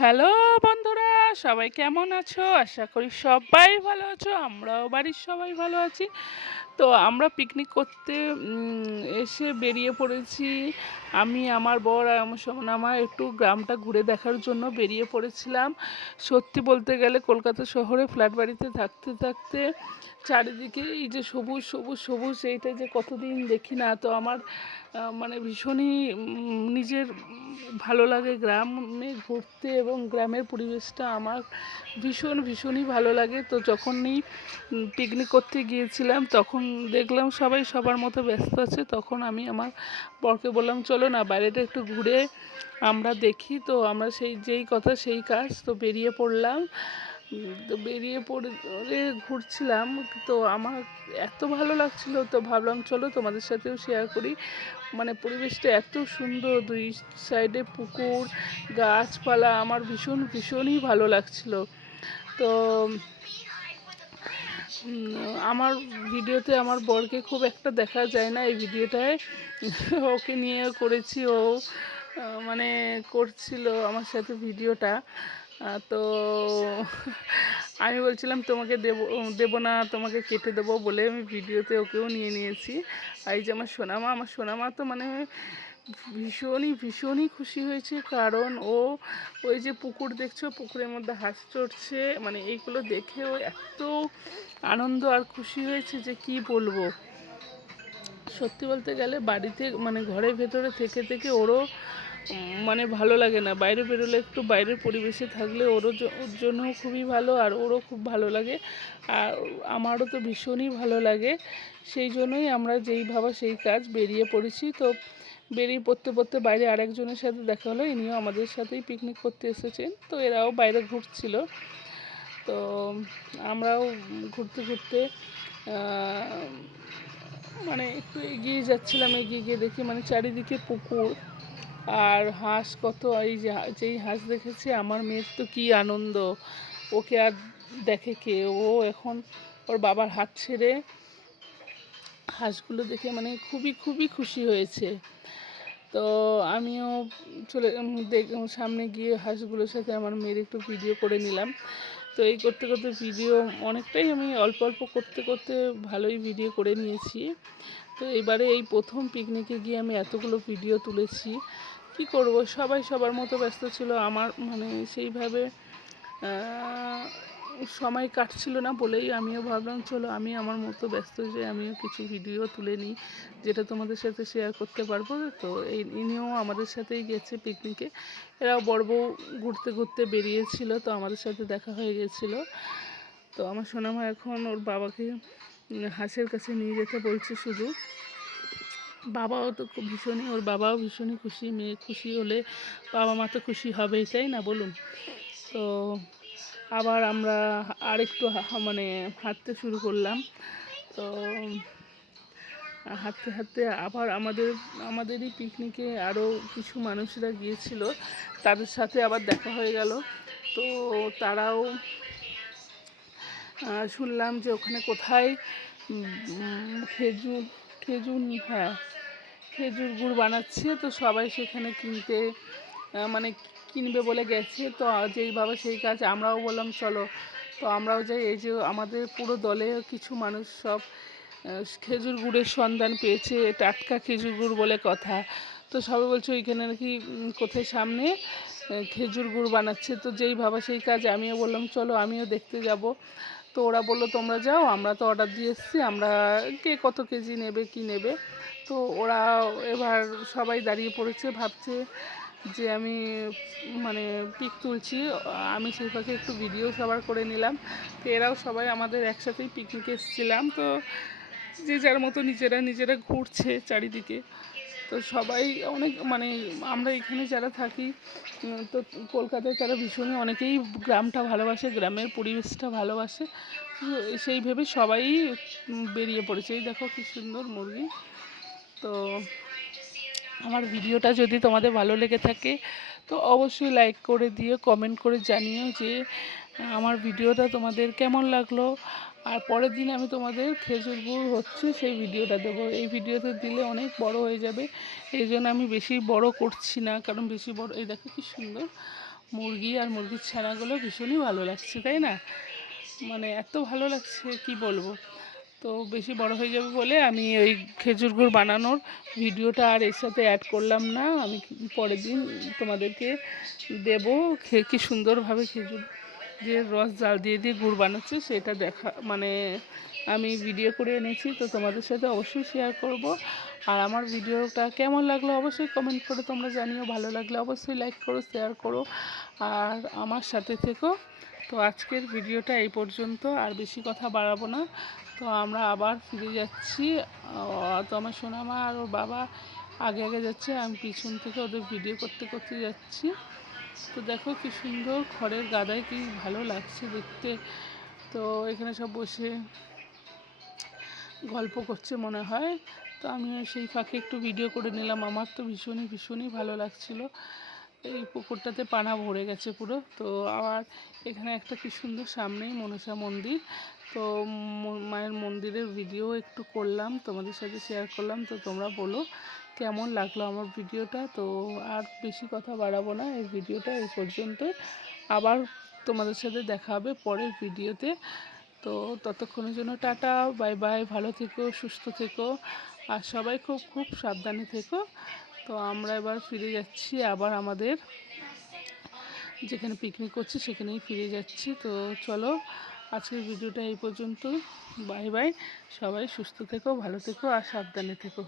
Hello বন্ধুরা, সবাই কেমন আছো? আশা করি সবাই ভালো আছো, আমরাও বাড়ির সবাই ভালো আছি। তো আমরা পিকনিক করতে এসে বেরিয়ে পড়েছি। আমি, আমার বর আর আমার একটু গ্রামটা ঘুরে দেখার জন্য বেরিয়ে পড়েছিলাম। সত্যি বলতে গেলে কলকাতা শহরে ফ্ল্যাট বাড়িতে থাকতে থাকতে চারিদিকে এই যে সবুজ সবুজ সবুজ, এইটা যে কতদিন দেখি না, তো আমার মানে ভীষণই নিজের ভালো লাগে গ্রামে ঘুরতে এবং গ্রামের পরিবেশটা আমার ভীষণ, ভীষণই ভালো লাগে। তো যখনই পিকনিক করতে গিয়েছিলাম তখন দেখলাম সবাই সবার মতো ব্যস্ত আছে, তখন আমি আমার বরকে বললাম, চলো না, বাইরেটা একটু ঘুরে আমরা দেখি। তো আমরা সেই, যেই কথা সেই কাজ, তো বেরিয়ে পড়লাম। তো বেরিয়ে পড়ে ঘুরছিলাম, তো আমার এত ভালো লাগছিল, তো ভাবলাম, চলো তোমাদের সাথেও শেয়ার করি। মানে পরিবেশটা এত সুন্দর, দুই সাইডে পুকুর, গাছপালা, আমার ভীষণ, ভীষণই ভালো লাগছিল। তো আমার ভিডিওতে আমার বরকে খুব একটা দেখা যায় না এই ভিডিওটায়। ওকে নিয়ে করেছি ও মানে করছিল আমার সাথে ভিডিওটা। তো আমি বলছিলাম, তোমাকে দেবো দেবো না, তোমাকে কেটে দেবো বলে আমি ভিডিওতে ওকেও নিয়ে নিয়েছি। আর এই যে আমার সোনামা আমার সোনামা তো মানে ভীষণই ভীষণই খুশি হয়েছে কারণ ও ওই যে পুকুর দেখছ, পুকুরের মধ্যে হাঁস চড়ছে মানে এইগুলো দেখে ও এত আনন্দ আর খুশি হয়েছে যে কি বলব। সত্যি বলতে গেলে বাড়িতে মানে ঘরের ভেতরে থেকে থেকে ওরও মানে ভালো লাগে না। বাইরে বেরোলে একটু বাইরের পরিবেশে থাকলে ওরও ওর জন্যও খুবই ভালো আর ওরও খুব ভালো লাগে। আর আমারও তো ভীষণই ভালো লাগে। সেই জন্যই আমরা যেই ভাবা সেই কাজ বেরিয়ে পড়েছি। তো বেরিয়ে পড়তে পড়তে বাইরে আরেকজনের সাথে দেখা হলো। ইনিও আমাদের সাথেই পিকনিক করতে এসেছেন। তো এরাও বাইরে ঘুরছিল। তো আমরাও ঘুরতে ঘুরতে মানে একটু এগিয়ে যাচ্ছিলাম। এগিয়ে গিয়ে দেখি মানে চারিদিকে পুকুর আর হাঁস কত। এই যে যেই হাঁস দেখেছি, আমার মেয়ের তো কী আনন্দ। ওকে আর দেখে কে? ও এখন ওর বাবার হাত ছেড়ে হাঁসগুলো দেখে মানে খুবই খুবই খুশি হয়েছে। তো আমিও চলে দেখ, সামনে গিয়ে হাঁসগুলোর সাথে আমার মেয়ের একটু ভিডিও করে নিলাম। তো এই করতে করতে ভিডিও অনেকটাই আমি অল্প অল্প করতে করতে ভালোই ভিডিও করে নিয়েছি। তো এবারে এই প্রথম পিকনিকে গিয়ে আমি এতগুলো ভিডিও তুলেছি। কি করব? সবাই সবার মতো ব্যস্ত ছিল। আমার মানে সেইভাবে সময় কাটছিল না বলেই আমিও ভাবলাম, চলো, আমি আমার মতো ব্যস্ত যে আমিও কিছু ভিডিও তুলে নিই, যেটা তোমাদের সাথে শেয়ার করতে পারব। তো এই, ইনিও আমাদের সাথেই গেছে পিকনিকে এরাও বড় বউ ঘুরতে ঘুরতে বেরিয়েছিল, তো আমাদের সাথে দেখা হয়ে গেছিল। তো আমার সোনামা এখন ওর বাবাকে হাঁসের কাছে নিয়ে যেতে বলছে শুধু। বাবাও তো ভীষণই, ওর বাবাও ভীষণই খুশি, মেয়ে খুশি হলে বাবা মা তো খুশি হবেই, তাই না বলুন? তো আবার আমরা আরেকটু মানে হাঁটতে শুরু করলাম। তো হাঁটতে হাঁটতে আবার আমাদের, আমাদেরই পিকনিকে আরও কিছু মানুষরা গিয়েছিল। তাদের সাথে আবার দেখা হয়ে গেল। তো তারাও শুনলাম যে ওখানে কোথায় খেজুর খেজুর হ্যাঁ খেজুর গুড় বানাচ্ছে। তো সবাই সেখানে কিনতে মানে কিনবে বলে গেছে, তো যেই ভাবে সেই কাজ আমরাও বললাম, চলো। তো আমরাও যাই, এই যে আমাদের পুরো দলে কিছু মানুষ সব খেজুর গুড়ের সন্ধান পেয়েছে, টাটকা খেজুর গুড় বলে কথা। তো সবাই বলছে, ওইখানে নাকি কোথায় সামনে খেজুর গুড় বানাচ্ছে। তো যেই ভাবা সেই কাজ আমিও বললাম, চলো আমিও দেখতে যাব। তো ওরা বলল, তোমরা যাও, আমরা তো অর্ডার দিয়ে এসেছি, আমরা কে কত কেজি নেবে, কি নেবে? তো ওরা এবার সবাই দাঁড়িয়ে পড়েছে, ভাবছে যে আমি মানে পিক তুলছি। আমি সেই ফাঁকে একটু ভিডিও সবার করে নিলাম। তো এরাও সবাই আমাদের একসাথেই পিকনিকে এসেছিলাম। তো যে যার মতো নিজেরা নিজেরা ঘুরছে চারিদিকে। তো সবাই অনেক মানে আমরা এখানে যারা থাকি তো কলকাতায় তারা ভীষণই অনেকেই গ্রামটা ভালোবাসে, গ্রামের পরিবেশটা ভালোবাসে। সেই ভেবে সবাই বেরিয়ে পড়েছে। এই দেখো কি সুন্দর মুরগি। তো আমার ভিডিওটা যদি তোমাদের ভালো লেগে থাকে, তো অবশ্যই লাইক করে দিও কমেন্ট করে জানিও যে আমার ভিডিওটা তোমাদের কেমন লাগল। আর পরের দিন আমি তোমাদের খেজুর গুড় হচ্ছে সেই ভিডিওটা দেবো। এই ভিডিওতে দিলে অনেক বড় হয়ে যাবে। এই জন্য আমি বেশি বড় করছি না, কারণ বেশি বড়, এই দেখো কি সুন্দর মুরগি আর মুরগির ছানাগুলো ভীষণই ভালো লাগছে, তাই না? মানে এত ভালো লাগছে, কি বলব? তো বেশি বড় হয়ে যাবে বলে আমি ওই খেজুর গুড় বানানোর ভিডিওটা আর এর সাথে অ্যাড করলাম না। আমি পরের দিন তোমাদেরকে দেবো কি সুন্দরভাবে খেজুর যে রস জাল দিয়ে দিয়ে গুড় বানাচ্ছে, সেটা দেখা মানে আমি ভিডিও করে এনেছি, তো তোমাদের সাথে অবশ্যই শেয়ার করব। আর আমার ভিডিওটা কেমন লাগল অবশ্যই কমেন্ট করে তোমরা জানিও, ভালো লাগলে অবশ্যই লাইক করো শেয়ার করো, আর আমার সাথে থেকো। তো আজকের ভিডিওটা এই পর্যন্ত, আর বেশি কথা বাড়াবো না। তো আমরা আবার ফিরে যাচ্ছি। তো আমার সোনামা আর ওর বাবা আগে আগে যাচ্ছে, আমি পিছন থেকে ওদের ভিডিও করতে করতে যাচ্ছি। তো দেখো কি সুন্দর খড়ের গাদায় কি ভালো লাগছে দেখতে। তো এখানে সব বসে গল্প করছে মনে হয়। তো আমি সেই ফাঁকে একটু ভিডিও করে নিলাম। আমার তো ভীষণই ভীষণই ভালো লাগছিল। এই পুকুরটাতে পানা ভরে গেছে পুরো। তো আবার এখানে একটা কি সুন্দর সামনেই মনসা মন্দির। তো মায়ের মন্দিরের ভিডিও একটু করলাম, তোমাদের সাথে শেয়ার করলাম। তো তোমরা বলো, কেমন লাগল আমার ভিডিওটা তো আর বেশি কথা বাড়াবো না, এই ভিডিওটা এই পর্যন্তই। আবার তোমাদের সাথে দেখা হবে পরের ভিডিওতে তো ততক্ষণের জন্য টাটা বাই বাই ভালো থেকো, সুস্থ থেকো। আর সবাই খুব খুব সাবধানে থেকো। তো আমরা এবার ফিরে যাচ্ছি আবার আমাদের, যেখানে পিকনিক করছি সেখানেই ফিরে যাচ্ছি। তো চলো আজকের ভিডিওটা এই পর্যন্ত। Bye bye. সবাই সুস্থ থেকো ভালো থেকো আর সাবধানে থেকো।